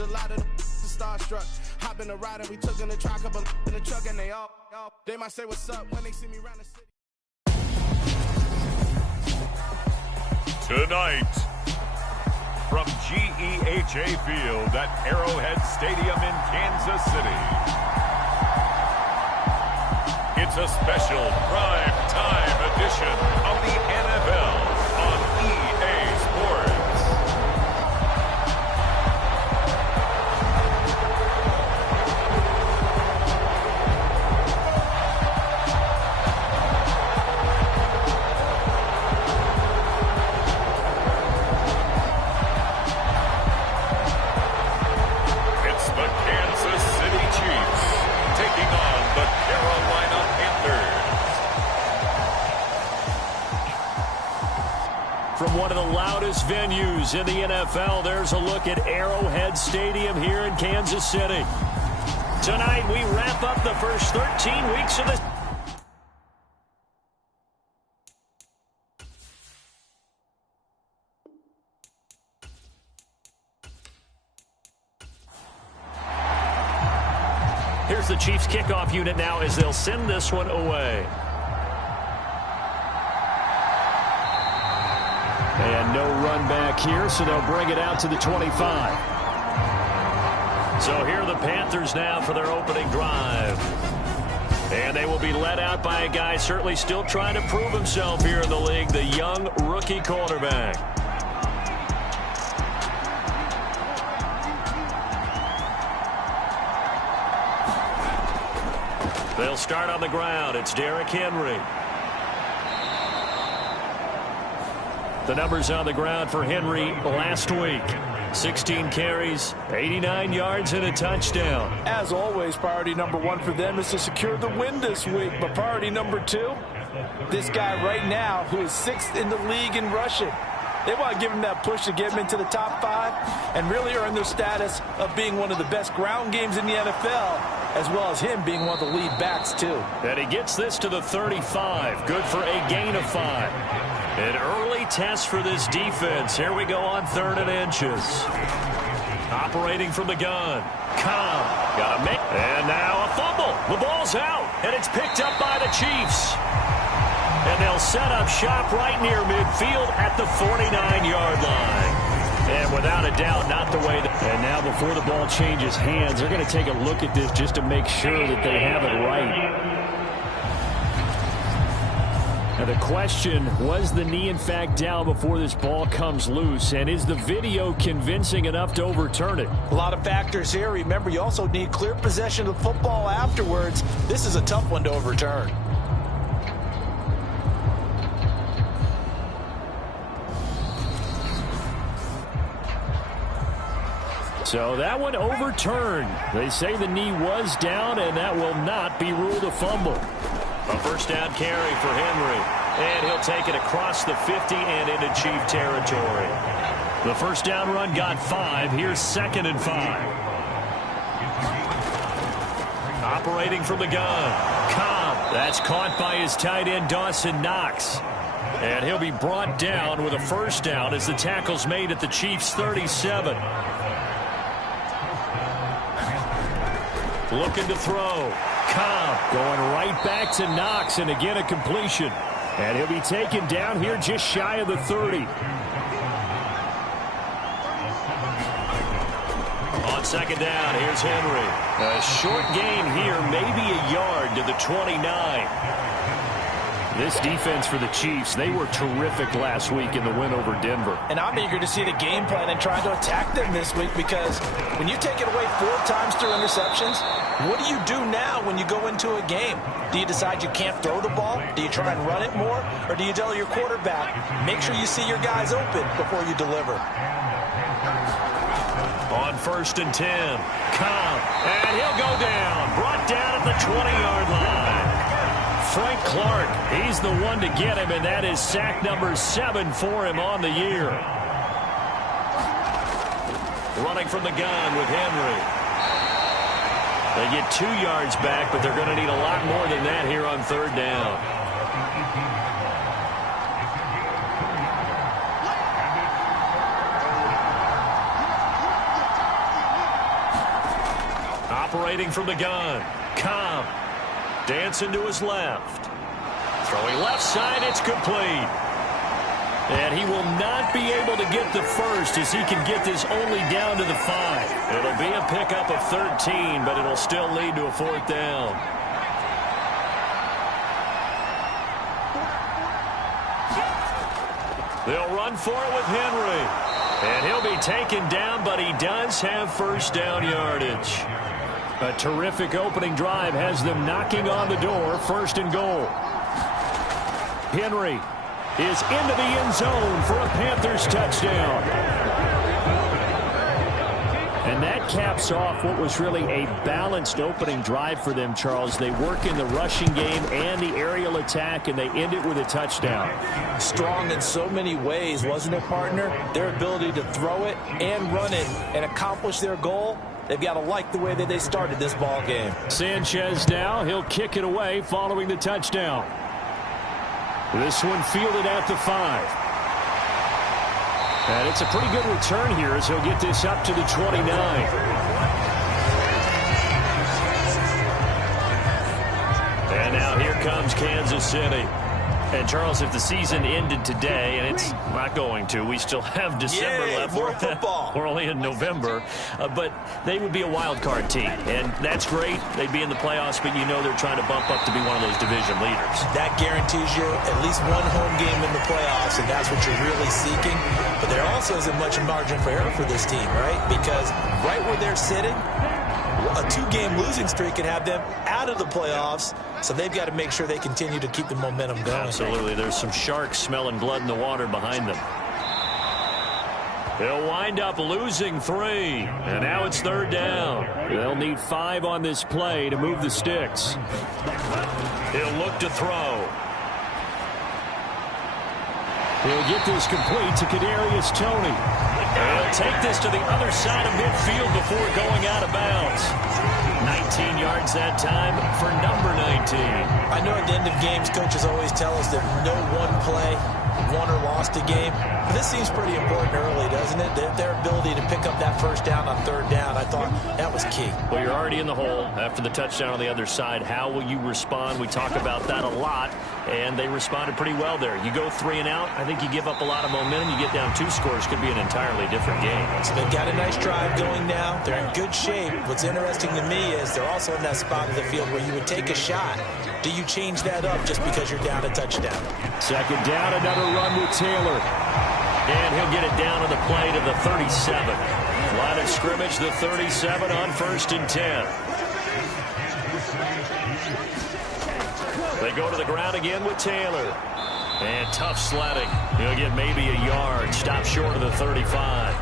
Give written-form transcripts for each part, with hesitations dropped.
a lot of the starstruck. Hop in the ride and we took in the truck, couple in the truck, and they might say what's up when they see me around the city. Tonight, from GEHA Field at Arrowhead Stadium in Kansas City, it's a special prime time edition of the NFL on EA Sports. From one of the loudest venues in the NFL, there's a look at Arrowhead Stadium here in Kansas City. Tonight, we wrap up the first 13 weeks of the... Here's the Chiefs kickoff unit now as they'll send this one away. And no run back here, so they'll bring it out to the 25. So here are the Panthers now for their opening drive. And they will be led out by a guy certainly still trying to prove himself here in the league, the young rookie quarterback. They'll start on the ground. It's Derrick Henry. The numbers on the ground for Henry last week. 16 carries, 89 yards, and a touchdown. As always, priority number one for them is to secure the win this week. But priority number two, this guy right now who is 6th in the league in rushing. They want to give him that push to get him into the top 5 and really earn their status of being one of the best ground games in the NFL, as well as him being one of the lead backs, too. And he gets this to the 35. Good for a gain of 5. An early test for this defense. Here we go on 3rd and inches. Operating from the gun. Cobb. Got a make. And now a fumble. The ball's out. And it's picked up by the Chiefs. And they'll set up shop right near midfield at the 49-yard line. And without a doubt, not the way that... And now before the ball changes hands, they're going to take a look at this just to make sure that they have it right. Now the question, was the knee in fact down before this ball comes loose? And is the video convincing enough to overturn it? A lot of factors here. Remember, you also need clear possession of football afterwards. This is a tough one to overturn. So that one overturned. They say the knee was down, and that will not be ruled a fumble. A first down carry for Henry. And he'll take it across the 50 and into Chief territory. The first down run got 5. Here's 2nd and 5. Operating from the gun. Cobb. That's caught by his tight end, Dawson Knox. And he'll be brought down with a first down as the tackle's made at the Chiefs' 37. Looking to throw. Cobb going right back to Knox, and again a completion. And he'll be taken down here just shy of the 30. On 2nd down, here's Henry. A short gain here, maybe a yard to the 29. This defense for the Chiefs, they were terrific last week in the win over Denver. And I'm eager to see the game plan and trying to attack them this week, because when you take it away 4 times through interceptions, what do you do now when you go into a game? Do you decide you can't throw the ball? Do you try and run it more? Or do you tell your quarterback, make sure you see your guys open before you deliver? On 1st and 10, Cobb, and he'll go down. Brought down at the 20-yard line. Frank Clark, he's the one to get him, and that is sack number 7 for him on the year. Running from the gun with Henry. They get 2 yards back, but they're going to need a lot more than that here on 3rd down. Operating from the gun. Cobb. Dancing to his left. Throwing left side. It's complete. And he will not be able to get the first as he can get this only down to the 5. It'll be a pickup of 13, but it'll still lead to a 4th down. They'll run for it with Henry. And he'll be taken down, but he does have first down yardage. A terrific opening drive has them knocking on the door, 1st and goal. Henry is into the end zone for a Panthers touchdown. And that caps off what was really a balanced opening drive for them, Charles. They work in the rushing game and the aerial attack, and they end it with a touchdown. Strong in so many ways, wasn't it, partner? Their ability to throw it and run it and accomplish their goal, they've got to like the way that they started this ball game. Sanchez now, he'll kick it away following the touchdown. This one fielded at the 5. And it's a pretty good return here as he'll get this up to the 29. And now here comes Kansas City. And, Charles, if the season ended today, and it's not going to, we still have December left. More football. We're only in November. But they would be a wild card team. And that's great. They'd be in the playoffs, but you know they're trying to bump up to be one of those division leaders. That guarantees you at least one home game in the playoffs, and that's what you're really seeking. But there also isn't much margin for error for this team, right? Because right where they're sitting, a 2-game losing streak could have them out of the playoffs, so they've got to make sure they continue to keep the momentum going. Absolutely. There's some sharks smelling blood in the water behind them. They'll wind up losing 3, and now it's 3rd down. They'll need 5 on this play to move the sticks. He'll look to throw. He'll get this complete to Kadarius Toney. He'll take this to the other side of midfield before going out of bounds. 19 yards that time for number 19. I know at the end of games, coaches always tell us that no one play won or lost a game. But this seems pretty important early, doesn't it? Their ability to pick up that first down on 3rd down, I thought that was key. Well, you're already in the hole after the touchdown on the other side. How will you respond? We talk about that a lot, and they responded pretty well there. You go 3 and out, I think you give up a lot of momentum. You get down 2 scores, could be an entirely different game. So they've got a nice drive going now. They're in good shape. What's interesting to me is they're also in that spot of the field where you would take a shot. Do you change that up just because you're down a touchdown? 2nd down, another run with Taylor. And he'll get it down to the play to the 37. Line of scrimmage, the 37 on 1st and 10. They go to the ground again with Taylor. And tough sledding. He'll get maybe a yard. Stop short of the 35.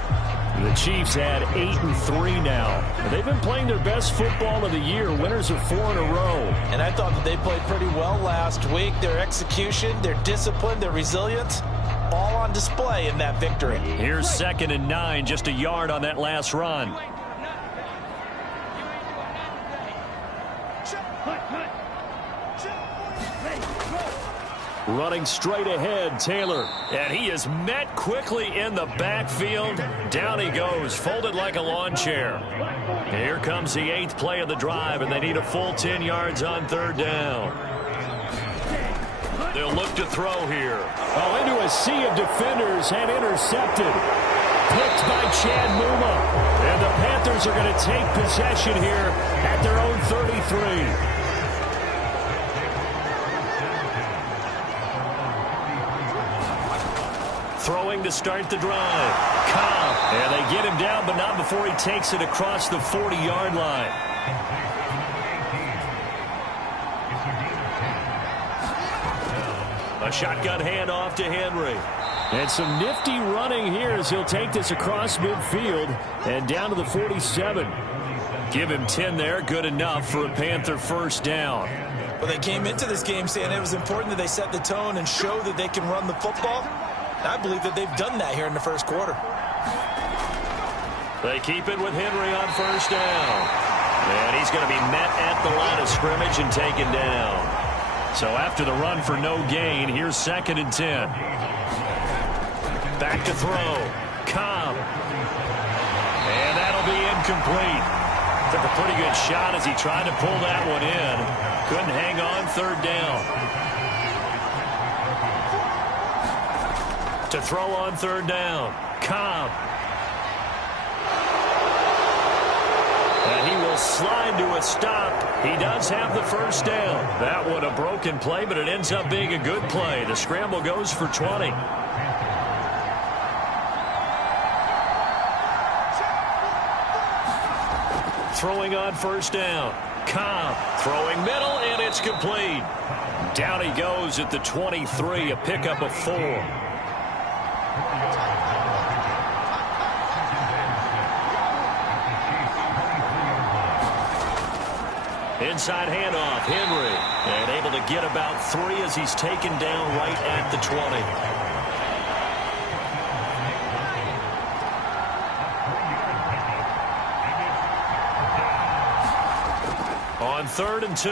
The Chiefs had 8-3 now. They've been playing their best football of the year. Winners of 4 in a row. And I thought that they played pretty well last week. Their execution, their discipline, their resilience, all on display in that victory. Here's 2nd and 9, just a yard on that last run. Running straight ahead, Taylor. And he is met quickly in the backfield. Down he goes, folded like a lawn chair. Here comes the 8th play of the drive, and they need a full 10 yards on 3rd down. They'll look to throw here. Oh, into a sea of defenders and intercepted. Picked by Chad Muma. And the Panthers are going to take possession here at their own 33. Throwing to start the drive. Cobb. And they get him down, but not before he takes it across the 40-yard line. A shotgun handoff to Henry. And some nifty running here as he'll take this across midfield and down to the 47. Give him 10 there. Good enough for a Panther 1st down. Well, they came into this game saying it was important that they set the tone and show that they can run the football. I believe that they've done that here in the 1st quarter. They keep it with Henry on 1st down. And he's going to be met at the line of scrimmage and taken down. So after the run for no gain, here's 2nd and 10. Back to throw. Cobb. And that'll be incomplete. Took a pretty good shot as he tried to pull that one in. Couldn't hang on, third down. To throw on third down, Cobb. And he will slide to a stop. He does have the first down. That one a broken play, but it ends up being a good play. The scramble goes for 20. Throwing on first down. Cobb throwing middle, and it's complete. Down he goes at the 23, a pickup of 4. Inside handoff, Henry. And able to get about 3 as he's taken down right at the 20. On 3rd and 2,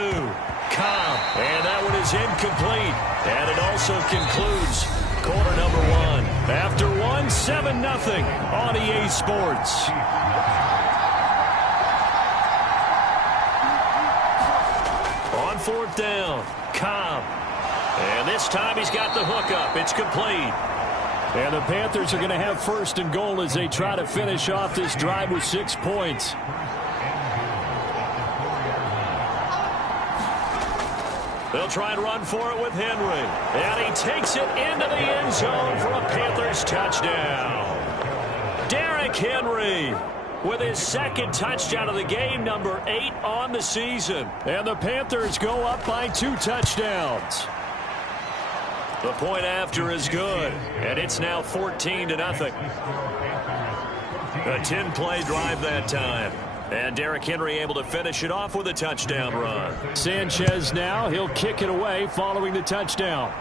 Cobb, and that one is incomplete. And it also concludes quarter number 1. After 1, 7-0 on EA Sports. On 4th down, Cobb. And this time he's got the hookup. It's complete. And the Panthers are going to have 1st and goal as they try to finish off this drive with 6 points. They'll try and run for it with Henry. And he takes it into the end zone for a Panthers touchdown. Derrick Henry with his 2nd touchdown of the game, number 8 on the season. And the Panthers go up by 2 touchdowns. The point after is good, and it's now 14-0. A 10-play drive that time. And Derrick Henry able to finish it off with a touchdown run. Sanchez now, he'll kick it away following the touchdown.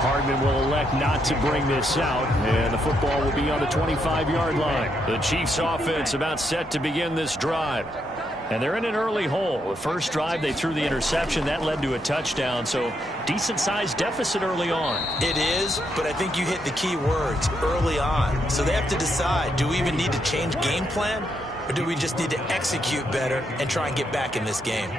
Hardman will elect not to bring this out, and the football will be on the 25-yard line. The Chiefs offense about set to begin this drive. And they're in an early hole. The first drive, they threw the interception. That led to a touchdown, so decent-sized deficit early on. It is, but I think you hit the key words, early on. So they have to decide, do we even need to change game plan, or do we just need to execute better and try and get back in this game?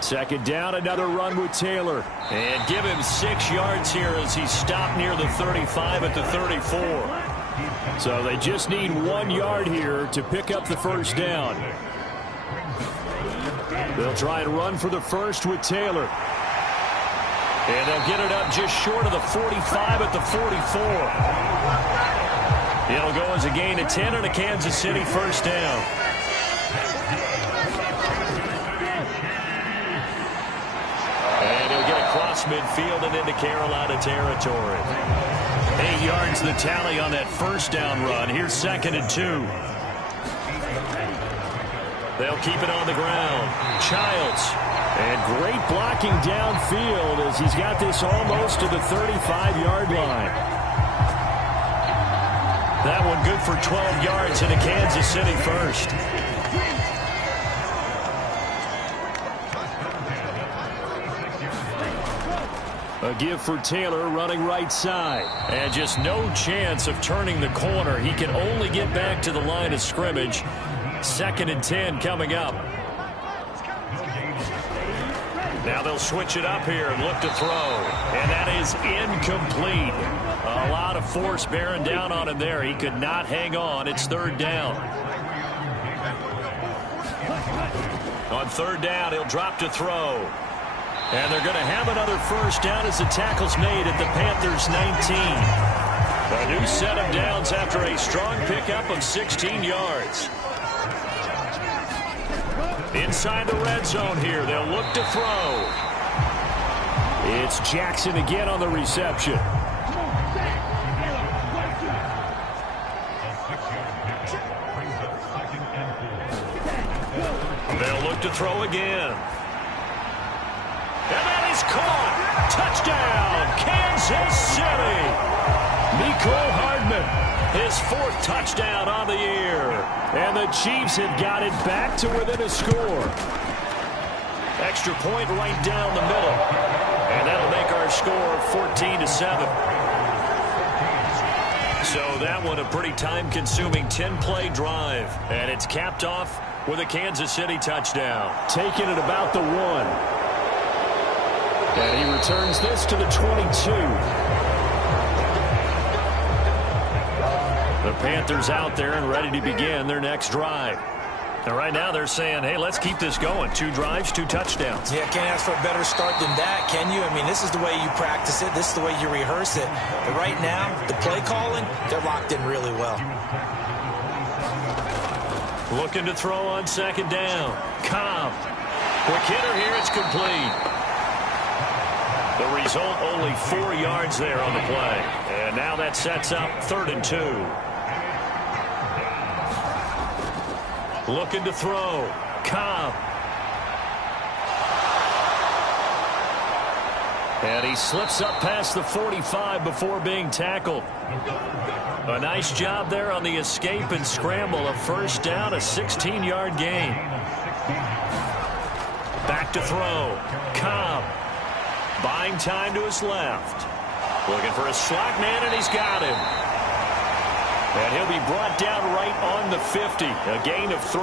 2nd down, another run with Taylor. And give him 6 yards here as he stopped near the 35 at the 34. So they just need 1 yard here to pick up the first down. They'll try and run for the first with Taylor. And they'll get it up just short of the 45 at the 44. It'll go as a gain of 10 and a Kansas City first down. And he'll get across midfield and into Carolina territory. 8 yards the tally on that first down run. Here's 2nd and 2. They'll keep it on the ground. Childs. And great blocking downfield as he's got this almost to the 35-yard line. That one good for 12 yards into Kansas City first. A give for Taylor running right side. And just no chance of turning the corner. He can only get back to the line of scrimmage. 2nd and 10 coming up. Now they'll switch it up here and look to throw. And that is incomplete. A lot of force bearing down on him there. He could not hang on. It's 3rd down. On 3rd down, he'll drop to throw. And they're going to have another first down as the tackle's made at the Panthers' 19. A new set of downs after a strong pickup of 16 yards. Inside the red zone here, they'll look to throw. It's Jackson again on the reception. They'll look to throw again. And that is caught. Touchdown, Kansas City. Mecole Hardman, his 4th touchdown on the year. And the Chiefs have got it back to within a score. Extra point right down the middle. And that'll make our score 14-7. So that one a pretty time-consuming 10-play drive. And it's capped off with a Kansas City touchdown. Taking it about the 1. And he returns this to the 22. The Panthers out there and ready to begin their next drive. And right now they're saying, hey, let's keep this going. 2 drives, 2 touchdowns. Yeah, can't ask for a better start than that, can you? I mean, this is the way you practice it. This is the way you rehearse it. But right now, the play calling, they're locked in really well. Looking to throw on second down. Cobb. Quick hitter here. It's complete. The result, only 4 yards there on the play. And now that sets up 3rd and 2. Looking to throw. Cobb. And he slips up past the 45 before being tackled. A nice job there on the escape and scramble. A first down, a 16-yard gain. Back to throw. Cobb. Buying time to his left. Looking for a slot man, and he's got him. And he'll be brought down right on the 50. A gain of 3.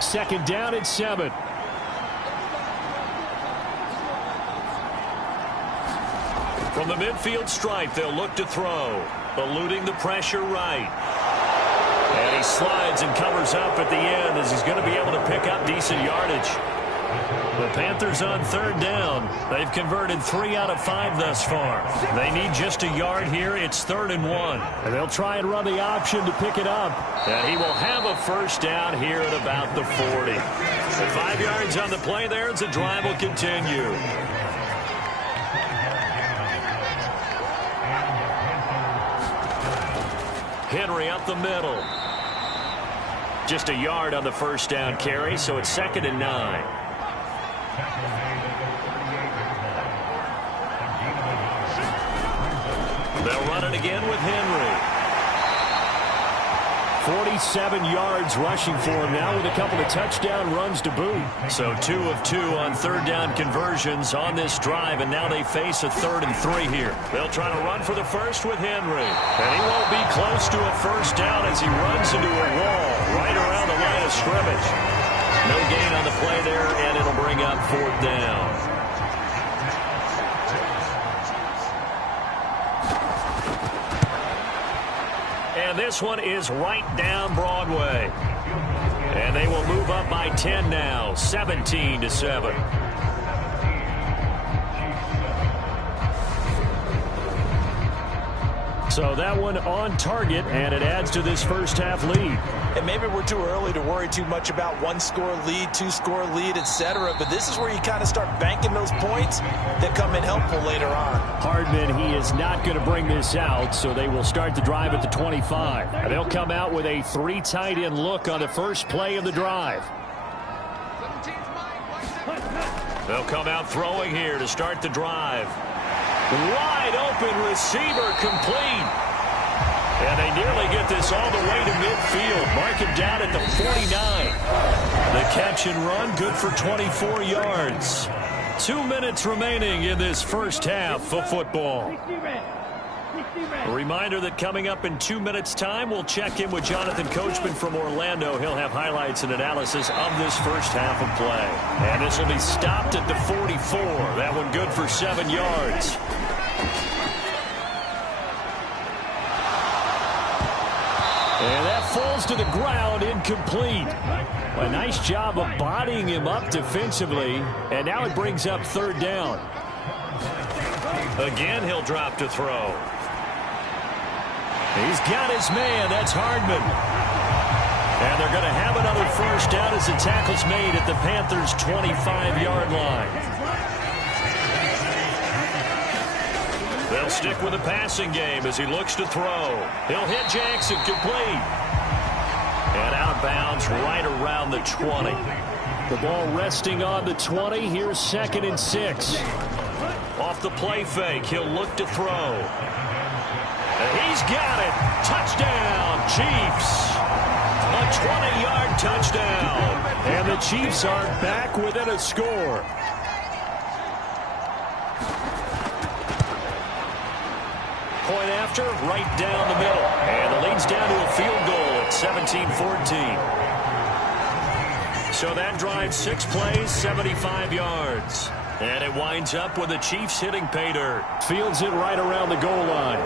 2nd down and 7. From the midfield stripe, they'll look to throw. Eluding the pressure right. And he slides and covers up at the end as he's going to be able to pick up decent yardage. The Panthers on 3rd down. They've converted 3 out of 5 thus far. They need just a yard here. It's 3rd and 1. And they'll try and run the option to pick it up. And he will have a first down here at about the 40. With 5 yards on the play there, as the drive will continue. Henry up the middle. Just a yard on the first down carry, so it's 2nd and 9. They'll run it again with Henry. 47 yards rushing for him now with a couple of touchdown runs to boot. So 2 of 2 on 3rd down conversions on this drive, and now they face a 3rd and 3 here. They'll try to run for the first with Henry. And he won't be close to a first down as he runs into a wall right around the line of scrimmage. No gain on the play there, and it'll bring up 4th down. And this one is right down Broadway. And they will move up by 10 now, 17-7. So that one on target, and it adds to this first half lead. And maybe we're too early to worry too much about 1-score lead, 2-score lead, etc. But this is where you kind of start banking those points that come in helpful later on. Hardman, he is not going to bring this out, so they will start the drive at the 25. And they'll come out with a 3 tight end look on the first play of the drive. They'll come out throwing here to start the drive. Wide open receiver complete. And they nearly get this all the way to midfield. Mark him down at the 49. The catch and run, good for 24 yards. 2 minutes remaining in this first half of football. A reminder that coming up in 2 minutes' time, we'll check in with Jonathan Coachman from Orlando. He'll have highlights and analysis of this first half of play. And this will be stopped at the 44. That one good for 7 yards. And that falls to the ground, incomplete. A nice job of bodying him up defensively. And now it brings up 3rd down. Again, he'll drop to throw. He's got his man. That's Hardman. And they're going to have another first down as the tackle's made at the Panthers' 25-yard line. They'll stick with the passing game as he looks to throw. He'll hit Jackson, complete. And out of bounds right around the 20. The ball resting on the 20. Here's 2nd and 6. Off the play fake, he'll look to throw. And he's got it. Touchdown, Chiefs. A 20-yard touchdown. And the Chiefs are back within a score. point after, right down the middle. And the lead's down to a field goal at 17-14. So that drive, 6 plays, 75 yards. And it winds up with the Chiefs hitting pay dirt. Fields it right around the goal line.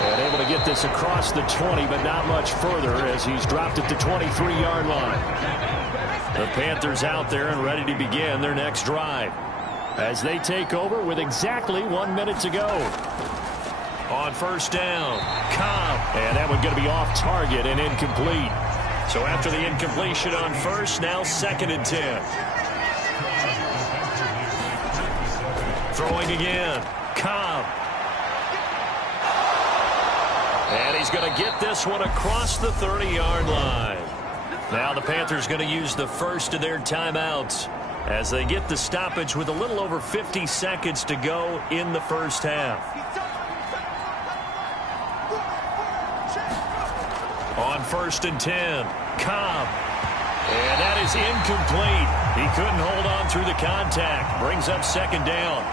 And able to get this across the 20, but not much further as he's dropped it to 23-yard line. The Panthers out there and ready to begin their next drive as they take over with exactly 1 minute to go. On first down, Cobb. And that one going to be off target and incomplete. So after the incompletion on first, now 2nd and 10. Throwing again, Cobb. And he's going to get this one across the 30-yard line. Now the Panthers going to use the first of their timeouts as they get the stoppage with a little over 50 seconds to go in the first half. On first and 10, Cobb. And that is incomplete. He couldn't hold on through the contact. Brings up 2nd down.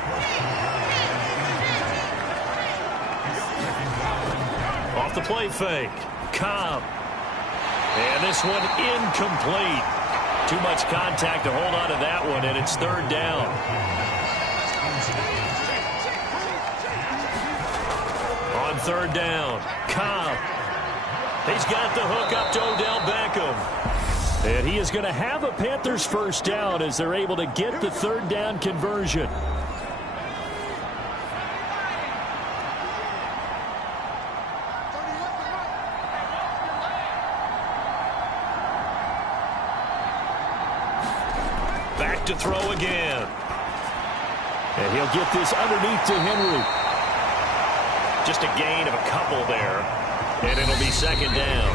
Off the play fake, Cobb. And this one incomplete. Too much contact to hold on to that one, and it's 3rd down. On 3rd down, Cobb. He's got the hook up to Odell Beckham. And he is going to have a Panthers first down as they're able to get the 3rd down conversion. Back to throw again. And he'll get this underneath to Henry. Just a gain of a couple there. And it'll be 2nd down.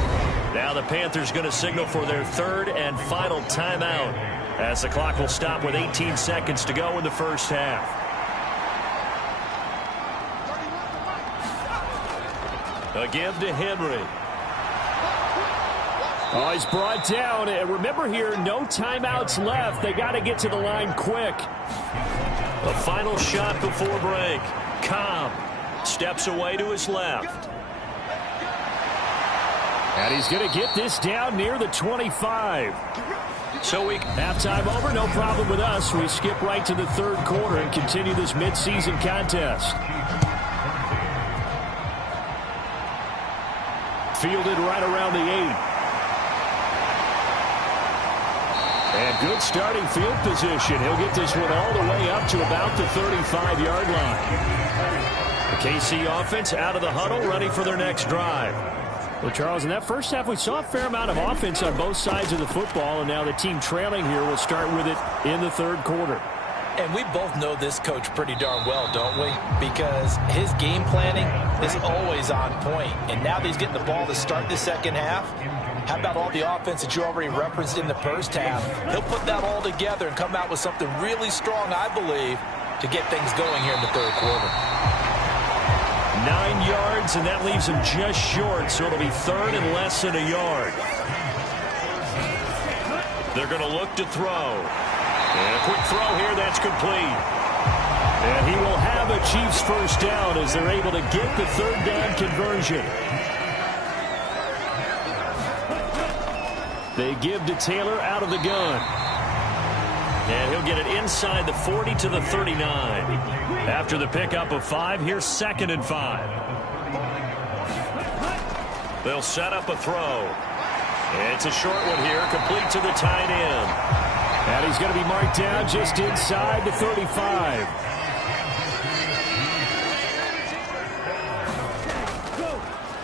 Now the Panthers going to signal for their 3rd and final timeout as the clock will stop with 18 seconds to go in the first half. A give to Henry. Oh, he's brought down. And remember here, no timeouts left. They got to get to the line quick. A final shot before break. Cobb steps away to his left. And he's going to get this down near the 25. So we halftime over, no problem with us. We skip right to the 3rd quarter and continue this midseason contest. Fielded right around the 8. And good starting field position. He'll get this one all the way up to about the 35-yard line. The KC offense out of the huddle, ready for their next drive. Well, Charles, in that first half, we saw a fair amount of offense on both sides of the football, and now the team trailing here will start with it in the 3rd quarter. And we both know this coach pretty darn well, don't we? Because his game planning is always on point. And now that he's getting the ball to start the 2nd half, how about all the offense that you already referenced in the first half? He'll put that all together and come out with something really strong, I believe, to get things going here in the 3rd quarter. 9 yards, and that leaves him just short, so it'll be 3rd and less than a yard. They're going to look to throw. And a quick throw here, that's complete. And he will have a Chiefs first down as they're able to get the 3rd down conversion. They give to Taylor out of the gun. And he'll get it inside the 40 to the 39. After the pickup of 5, here's 2nd and 5. They'll set up a throw. It's a short one here, complete to the tight end. And he's going to be marked down just inside the 35.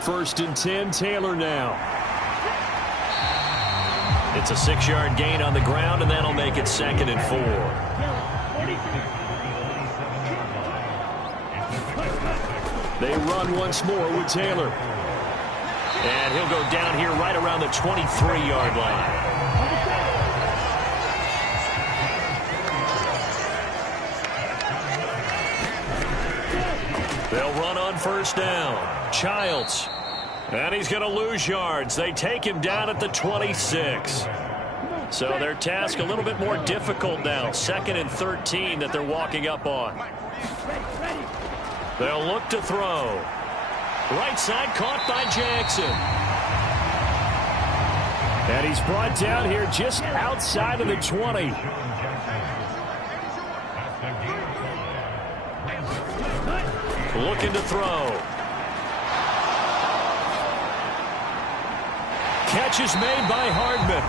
First and 10, Taylor now. It's a 6-yard gain on the ground, and that'll make it 2nd and 4. They run once more with Taylor. And he'll go down here right around the 23-yard line. They'll run on first down. Childs. And he's going to lose yards. They take him down at the 26. So their task a little bit more difficult now. 2nd and 13 that they're walking up on. They'll look to throw. Right side caught by Jackson. And he's brought down here just outside of the 20. Looking to throw. Catch is made by Hardman.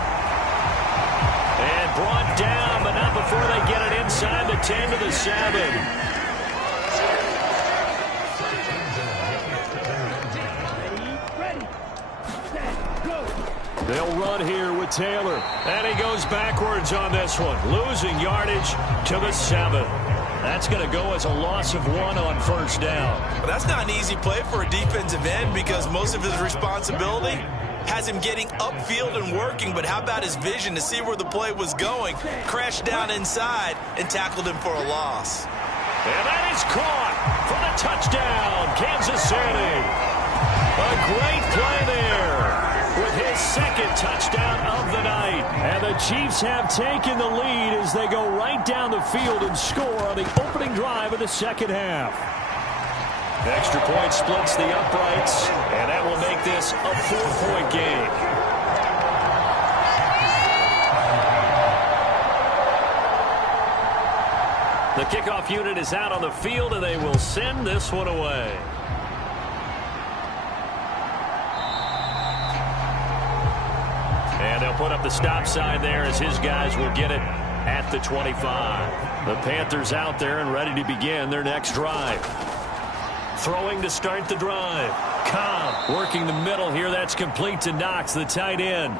And brought down, but not before they get it inside the 10 to the 7. They'll run here with Taylor. And he goes backwards on this one. Losing yardage to the 7. That's going to go as a loss of 1 on first down. Well, that's not an easy play for a defensive end because most of his responsibility has him getting upfield and working. But how about his vision to see where the play was going? Crashed down inside and tackled him for a loss. And that is caught for the touchdown, Kansas City. A great play there with his second touchdown of the night. And the Chiefs have taken the lead as they go right down the field and score on the opening drive of the second half. Extra point splits the uprights, and that will make this a 4-point game. The kickoff unit is out on the field, and they will send this one away. And they'll put up the stop sign there as his guys will get it at the 25. The Panthers out there and ready to begin their next drive. Throwing to start the drive. Cobb working the middle here. That's complete to Knox, the tight end.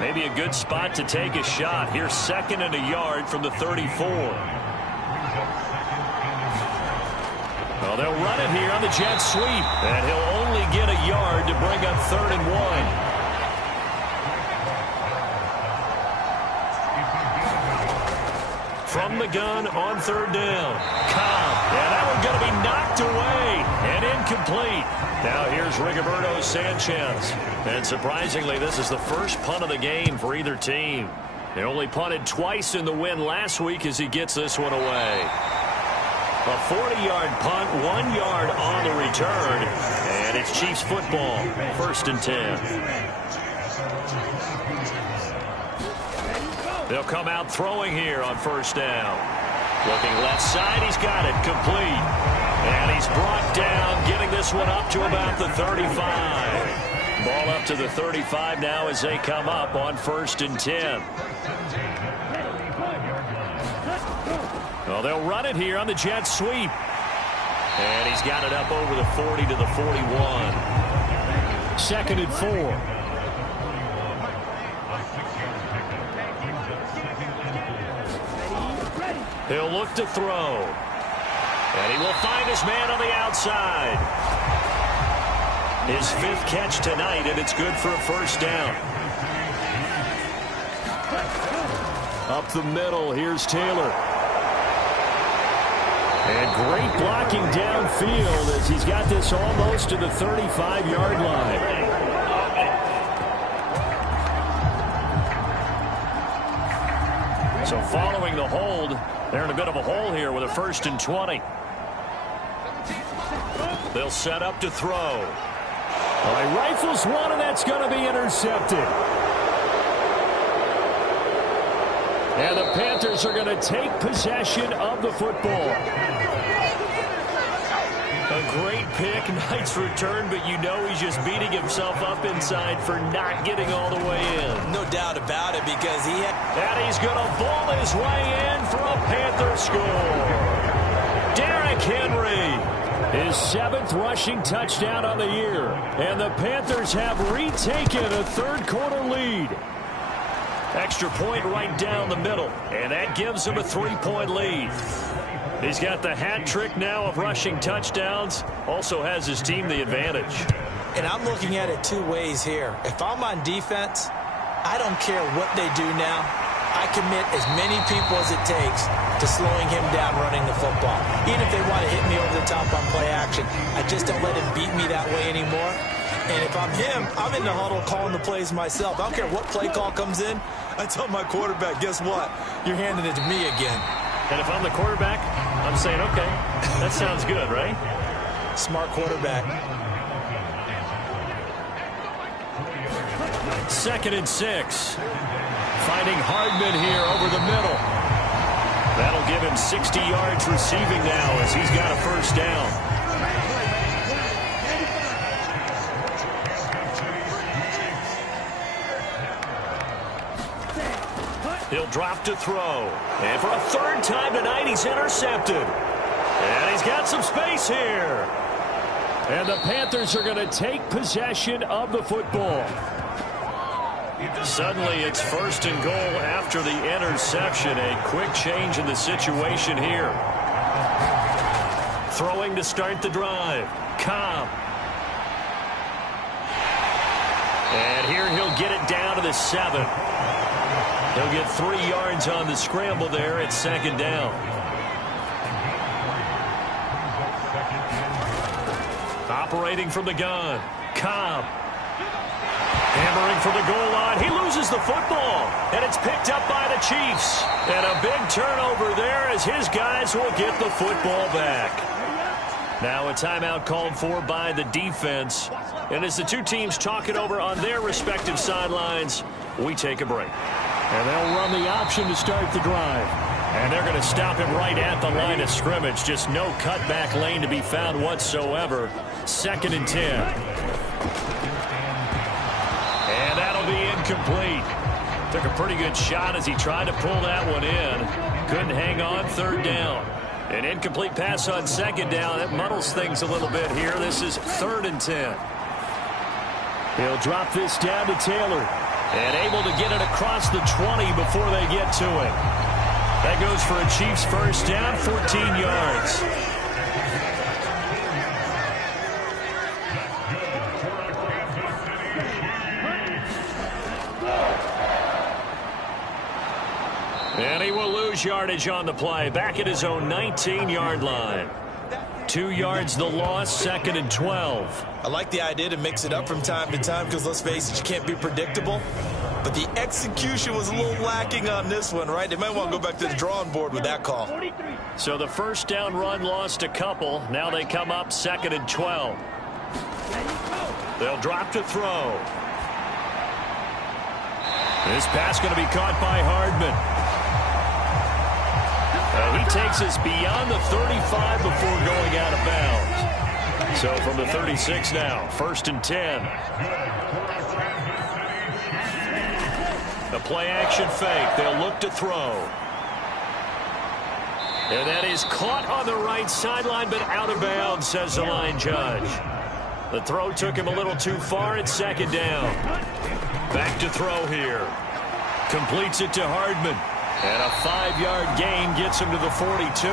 Maybe a good spot to take a shot. Here's 2nd and a yard from the 34. Well, they'll run it here on the jet sweep. And he'll only get a yard to bring up 3rd and 1. From the gun on 3rd down. Cobb. And that one's going to be knocked away and incomplete. Now here's Rigoberto Sanchez. And surprisingly, this is the first punt of the game for either team. They only punted twice in the win last week as he gets this one away. A 40-yard punt, 1 yard on the return. And it's Chiefs football. 1st and 10. They'll come out throwing here on 1st down. Looking left side, he's got it complete. And he's brought down, getting this one up to about the 35. Ball up to the 35 now as they come up on 1st and 10. Well, they'll run it here on the jet sweep. And he's got it up over the 40 to the 41. 2nd and 4. He'll look to throw. And he will find his man on the outside. His 5th catch tonight, and it's good for a 1st down. Up the middle, here's Taylor. And great blocking downfield as he's got this almost to the 35-yard line. So following the hold, they're in a bit of a hole here with a 1st and 20. They'll set up to throw. Well, he rifles one, and that's going to be intercepted. And the Panthers are going to take possession of the football. A great pick, nice return, but you know he's just beating himself up inside for not getting all the way in. No doubt about it because he had... And he's going to ball his way in for a Panther score. Derrick Henry, his 7th rushing touchdown on the year. And the Panthers have retaken a 3rd quarter lead. Extra point right down the middle, and that gives him a 3-point lead. He's got the hat trick now of rushing touchdowns, also has his team the advantage. And I'm looking at it 2 ways here. If I'm on defense, I don't care what they do now. I commit as many people as it takes to slowing him down running the football. Even if they want to hit me over the top on play action, I just don't let him beat me that way anymore. And if I'm him, I'm in the huddle calling the plays myself. I don't care what play call comes in. I tell my quarterback, guess what? You're handing it to me again. And if I'm the quarterback, I'm saying, okay, that sounds good, right? Smart quarterback. 2nd and 6. Finding Hardman here over the middle. That'll give him 60 yards receiving now as he's got a first down. He'll drop to throw. And for a 3rd time tonight, he's intercepted. And he's got some space here. And the Panthers are going to take possession of the football. Suddenly, it's 1st and goal after the interception. A quick change in the situation here. Throwing to start the drive. Cobb. And here he'll get it down to the 7. He'll get 3 yards on the scramble there at 2nd down. Operating from the gun. Cobb. Hammering for the goal line. He loses the football. And it's picked up by the Chiefs. And a big turnover there as his guys will get the football back. Now a timeout called for by the defense. And as the two teams talk it over on their respective sidelines, we take a break. And they'll run the option to start the drive. And they're going to stop him right at the line of scrimmage. Just no cutback lane to be found whatsoever. 2nd and 10. And that'll be incomplete. Took a pretty good shot as he tried to pull that one in. Couldn't hang on. 3rd down. An incomplete pass on 2nd down. That muddles things a little bit here. This is 3rd and 10. He'll drop this down to Taylor. And able to get it across the 20 before they get to it. That goes for a Chiefs first down, 14 yards. And he will lose yardage on the play. Back at his own 19-yard line. 2 yards the loss, 2nd and 12. I like the idea to mix it up from time to time because, let's face it, you can't be predictable. But the execution was a little lacking on this one, right? They might want to go back to the drawing board with that call. So the first down run lost a couple. Now they come up 2nd and 12. They'll drop to throw. This pass going to be caught by Hardman. He takes us beyond the 35 before going out of bounds. So from the 36 now, 1st and 10. The play action fake. They'll look to throw. And that is caught on the right sideline, but out of bounds, says the line judge. The throw took him a little too far at 2nd down. Back to throw here. Completes it to Hardman. And a 5-yard gain gets him to the 42.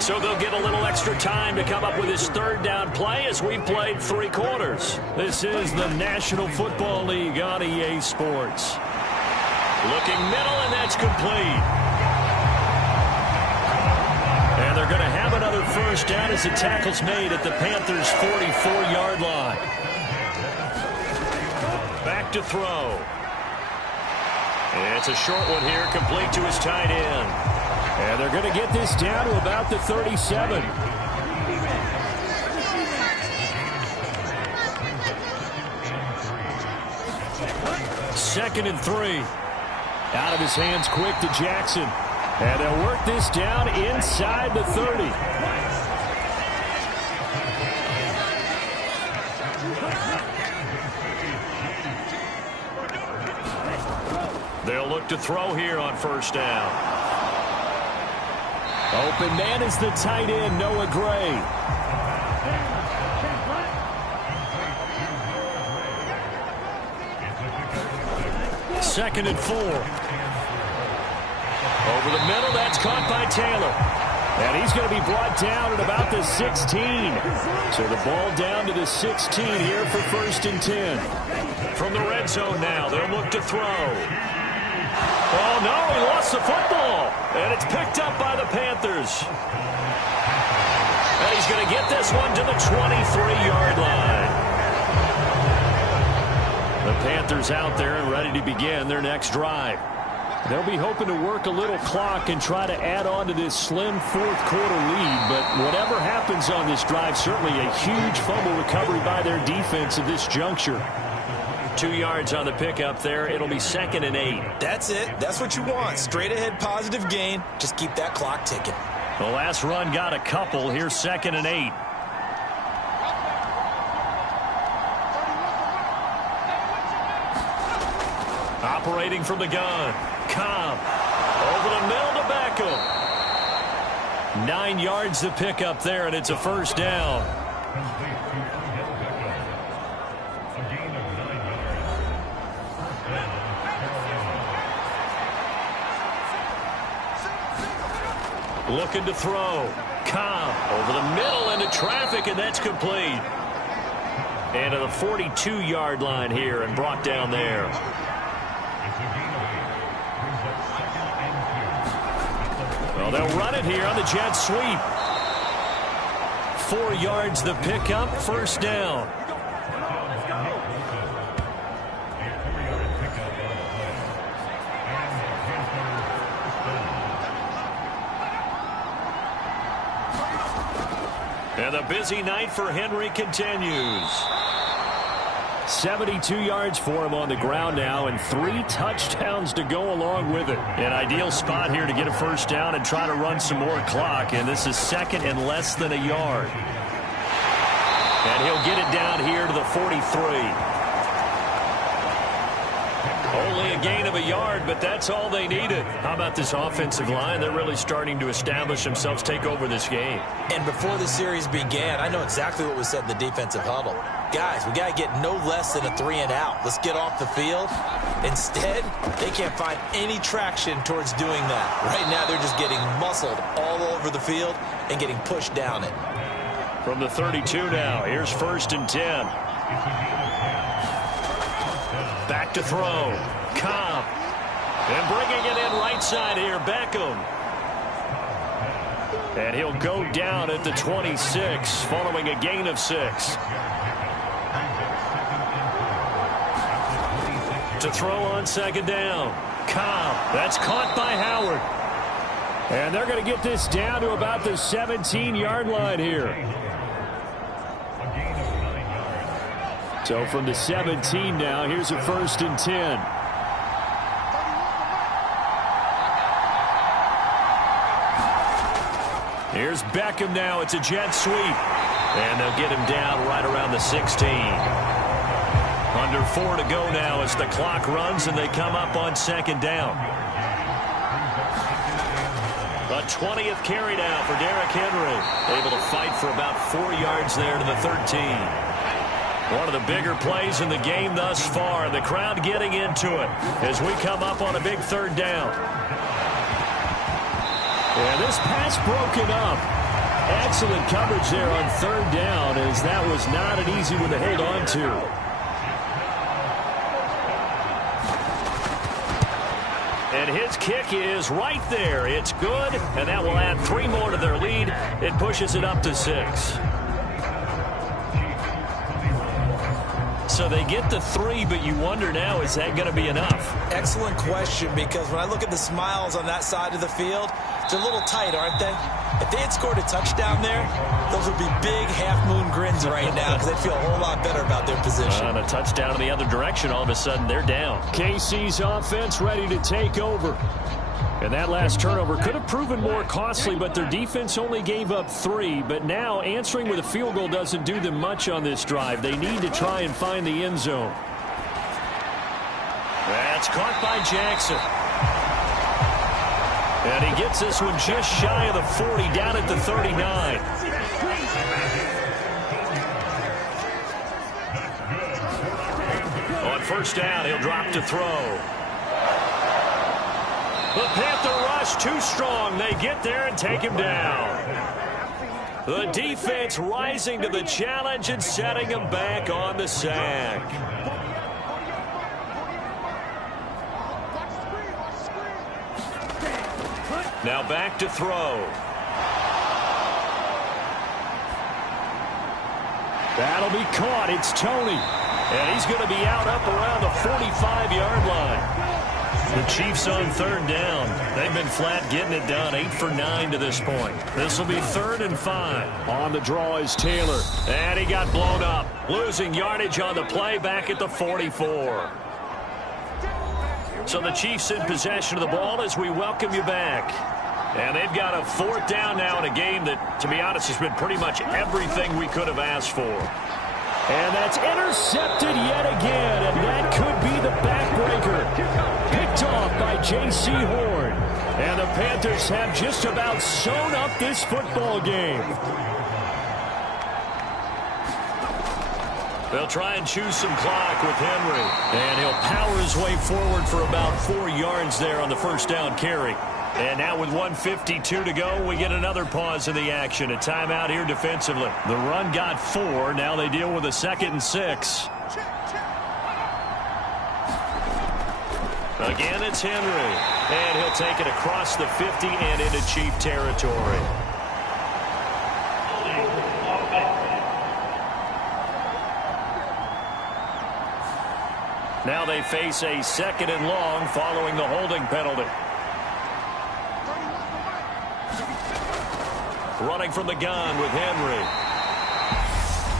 So they'll get a little extra time to come up with his 3rd down play as we played 3 quarters. This is the National Football League on EA Sports. Looking middle, and that's complete. And they're going to have another first down as the tackle's made at the Panthers' 44-yard line. Back to throw. It's a short one here, complete to his tight end. And they're going to get this down to about the 37. 2nd and 3. Out of his hands quick to Jackson. And they'll work this down inside the 30. They'll look to throw here on 1st down. Open man is the tight end, Noah Gray. Second and 4. Over the middle, that's caught by Taylor. And he's going to be brought down at about the 16. So the ball down to the 16 here for 1st and 10. From the red zone now, they'll look to throw. Oh, no, he lost the football. And it's picked up by the Panthers. And he's going to get this one to the 23-yard line. The Panthers out there and ready to begin their next drive. They'll be hoping to work a little clock and try to add on to this slim fourth-quarter lead. But whatever happens on this drive, certainly a huge fumble recovery by their defense at this juncture. 2 yards on the pickup there. It'll be 2nd and 8. That's it. That's what you want. Straight ahead positive gain. Just keep that clock ticking. The last run got a couple. Here's 2nd and 8. Operating from the gun. Cobb over the middle to Beckham. 9 yards to pick up there, and it's a first down. Looking to throw. Cobb over the middle into traffic, and that's complete. And to the 42-yard line here and brought down there. Well, they'll run it here on the jet sweep. 4 yards the pickup, first down. And the busy night for Henry continues. 72 yards for him on the ground now, and 3 touchdowns to go along with it. An ideal spot here to get a first down and try to run some more clock, and this is 2nd and less than a yard. And he'll get it down here to the 43. Only a gain of a yard, but that's all they needed. How about this offensive line? They're really starting to establish themselves, take over this game. And before the series began, I know exactly what was said in the defensive huddle. Guys, we got to get no less than a 3 and out. Let's get off the field. Instead, they can't find any traction towards doing that. Right now, they're just getting muscled all over the field and getting pushed down it. From the 32 now, here's 1st and 10. Back to throw. Cobb. And bringing it in right side here, Beckham. And he'll go down at the 26 following a gain of 6. To throw on 2nd down. Cobb. That's caught by Howard. And they're going to get this down to about the 17-yard line here. So from the 17 now, here's a 1st and 10. Here's Beckham now. It's a jet sweep. And they'll get him down right around the 16. Under 4 to go now as the clock runs and they come up on 2nd down. A 20th carry now for Derrick Henry. Able to fight for about 4 yards there to the 13. One of the bigger plays in the game thus far. The crowd getting into it as we come up on a big 3rd down. And this pass broken up. Excellent coverage there on 3rd down, as that was not an easy one to hold on to. And his kick is right there. It's good, and that will add 3 more to their lead. It pushes it up to 6. So they get the 3, but you wonder now, is that going to be enough? Excellent question, because when I look at the smiles on that side of the field, they're a little tight, aren't they? If they had scored a touchdown there, those would be big half-moon grins right now because they'd feel a whole lot better about their position. And a touchdown in the other direction, all of a sudden they're down. KC's offense ready to take over. And that last turnover could have proven more costly, but their defense only gave up 3. But now answering with a field goal doesn't do them much on this drive. They need to try and find the end zone. That's caught by Jackson. And he gets this one just shy of the 40, down at the 39. On 1st down, he'll drop to throw. The Panther rush too strong. They get there and take him down. The defense rising to the challenge and setting him back on the sack. Now back to throw. That'll be caught. It's Tony. And he's going to be out up around the 45-yard line. The Chiefs on third down. They've been flat getting it done, 8 for 9 to this point. This will be 3rd and 5. On the draw is Taylor. And he got blown up. Losing yardage on the play back at the 44. So the Chiefs in possession of the ball as we welcome you back. And they've got a 4th down now in a game that, to be honest, has been pretty much everything we could have asked for. And that's intercepted yet again, and that could be the backbreaker. Picked off by J.C. Horn. And the Panthers have just about sewn up this football game. They'll try and choose some clock with Henry. And he'll power his way forward for about 4 yards there on the first down carry. And now with 1:52 to go, we get another pause in the action. A timeout here defensively. The run got 4. Now they deal with a 2nd and 6. Again, it's Henry. And he'll take it across the 50 and into Chief territory. Now they face a 2nd and long following the holding penalty. Running from the gun with Henry.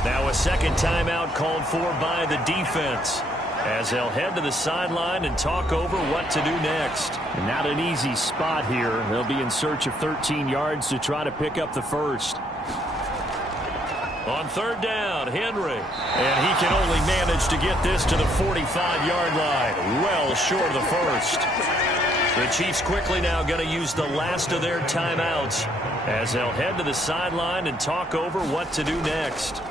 Now a 2nd timeout called for by the defense as they'll head to the sideline and talk over what to do next. Not an easy spot here. They'll be in search of 13 yards to try to pick up the first. On 3rd down, Henry. And he can only manage to get this to the 45-yard line. Well short of the first. The Chiefs quickly now going to use the last of their timeouts as they'll head to the sideline and talk over what to do next.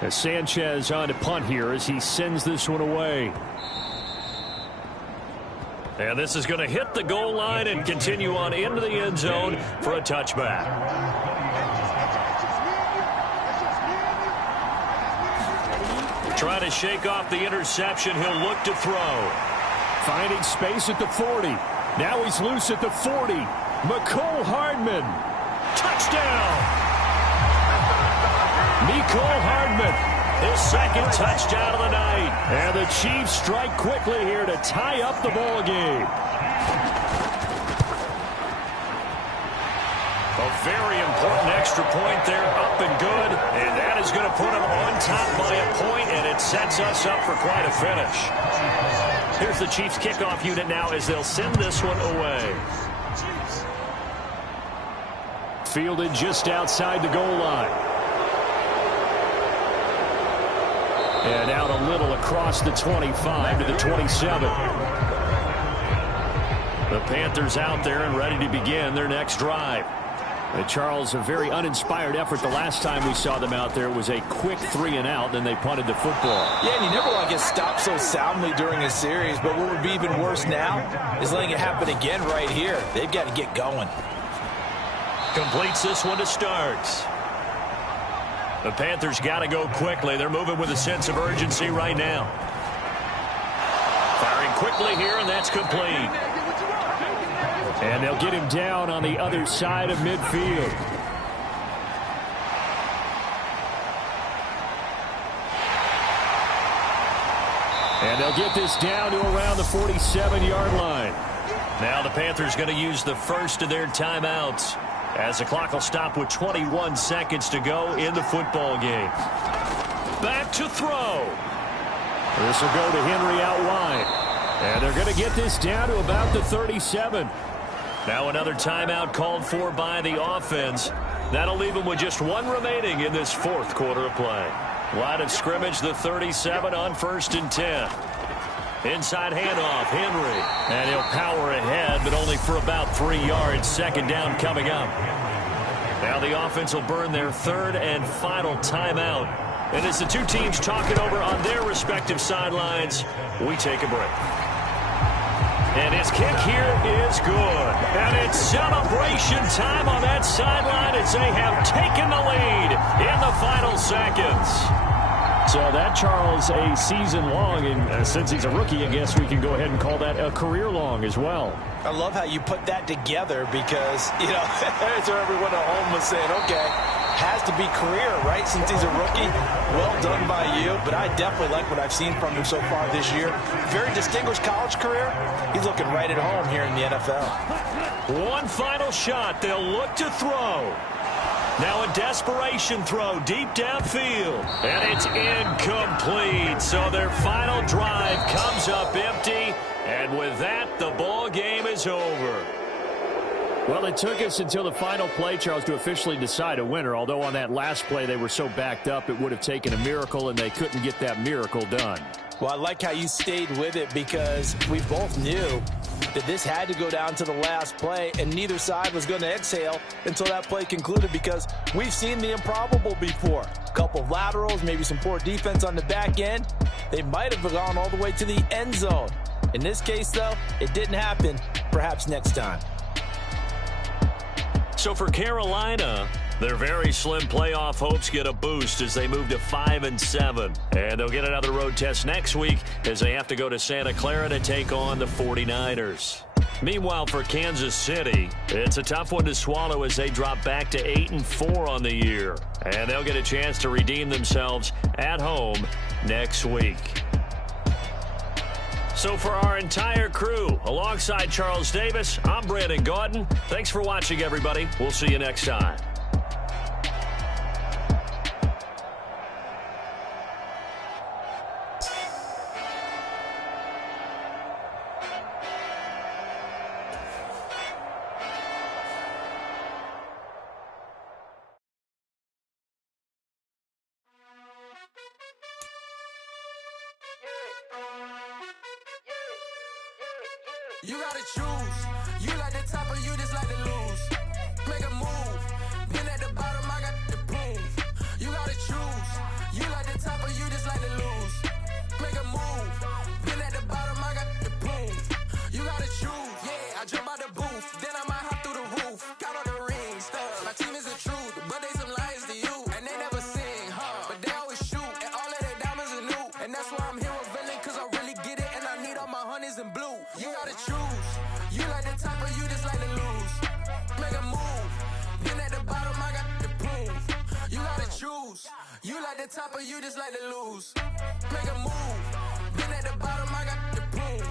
As Sanchez on to punt here as he sends this one away. And this is going to hit the goal line and continue on into the end zone for a touchback. Trying to shake off the interception. He'll look to throw. Finding space at the 40. Now he's loose at the 40. Mecole Hardman. Touchdown! Mecole Hardman, his 2nd touchdown of the night. And the Chiefs strike quickly here to tie up the ball game. A very important extra point there, up and good. And that is going to put them on top by a point, and it sets us up for quite a finish. Here's the Chiefs kickoff unit now as they'll send this one away. Fielded just outside the goal line. And out a little across the 25 to the 27. The Panthers out there and ready to begin their next drive. And Charles, a very uninspired effort the last time we saw them out there. It was a quick 3 and out, then they punted the football. Yeah, and you never want to get stopped so soundly during a series, but what would be even worse now is letting it happen again right here. They've got to get going. Completes this one to Starks. The Panthers got to go quickly. They're moving with a sense of urgency right now. Firing quickly here, and that's complete. And they'll get him down on the other side of midfield. And they'll get this down to around the 47-yard line. Now the Panthers going to use the first of their timeouts as the clock will stop with 21 seconds to go in the football game. Back to throw. This will go to Henry out wide. And they're going to get this down to about the 37. Now another timeout called for by the offense. That'll leave them with just 1 remaining in this 4th quarter of play. Line of scrimmage, the 37 on 1st and 10. Inside handoff, Henry. And he'll power ahead, but only for about 3 yards. 2nd down coming up. Now the offense will burn their 3rd and final timeout. And as the two teams talk it over on their respective sidelines, we take a break. And his kick here is good. And it's celebration time on that sideline as they have taken the lead in the final seconds. So that, Charles, a season long, and since he's a rookie, I guess we can go ahead and call that a career long as well. I love how you put that together because, you know, that's where everyone at home was saying, okay, has to be career, right, since he's a rookie. Well done by you, but I definitely like what I've seen from him so far this year. Very distinguished college career. He's looking right at home here in the NFL. One final shot. They'll look to throw. Now a desperation throw deep downfield. And it's incomplete. So their final drive comes up empty. And with that, the ball game is over. Well, it took us until the final play, Charles, to officially decide a winner. Although on that last play they were so backed up, it would have taken a miracle, and they couldn't get that miracle done. Well, I like how you stayed with it because we both knew that this had to go down to the last play, and neither side was going to exhale until that play concluded because we've seen the improbable before. A couple of laterals, maybe some poor defense on the back end. They might have gone all the way to the end zone. In this case, though, it didn't happen. Perhaps next time. So for Carolina, their very slim playoff hopes get a boost as they move to 5-7. And they'll get another road test next week as they have to go to Santa Clara to take on the 49ers. Meanwhile, for Kansas City, it's a tough one to swallow as they drop back to 8-4 on the year. And they'll get a chance to redeem themselves at home next week. So for our entire crew, alongside Charles Davis, I'm Brandon Gaudin. Thanks for watching, everybody. We'll see you next time. You gotta choose. You like the top or you just like to lose. Make a move. Been at the bottom, I got the proof. You gotta choose. You like the top or you just like to lose. Make a move. Been at the bottom, I got the proof. You gotta choose. Yeah, I jump out the booth. Then I might hop through the roof. Count all the rings. My team is the truth, but they some liars to you. And they never sing, but they always shoot. And all of their diamonds are new. And that's why I'm here with villain, cause I really get it. And I need all my honeys in blue. You gotta choose. You like the top or you just like to lose. Make a move. Been at the bottom, I got the proof. You gotta choose. You like the top or you just like to lose. Make a move. Been at the bottom, I got the proof.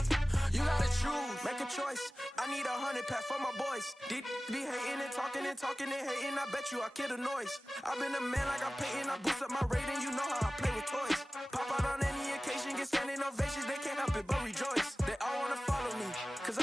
You gotta choose. Make a choice. I need 100 pack for my boys. Deep be hating and talking and hating. I bet you I kill the noise. I've been a man like I'm painting. I boost up my rating. You know how I play with toys. Pop out on any occasion, get standing ovations. They can't help it but rejoice. They all wanna follow me, cause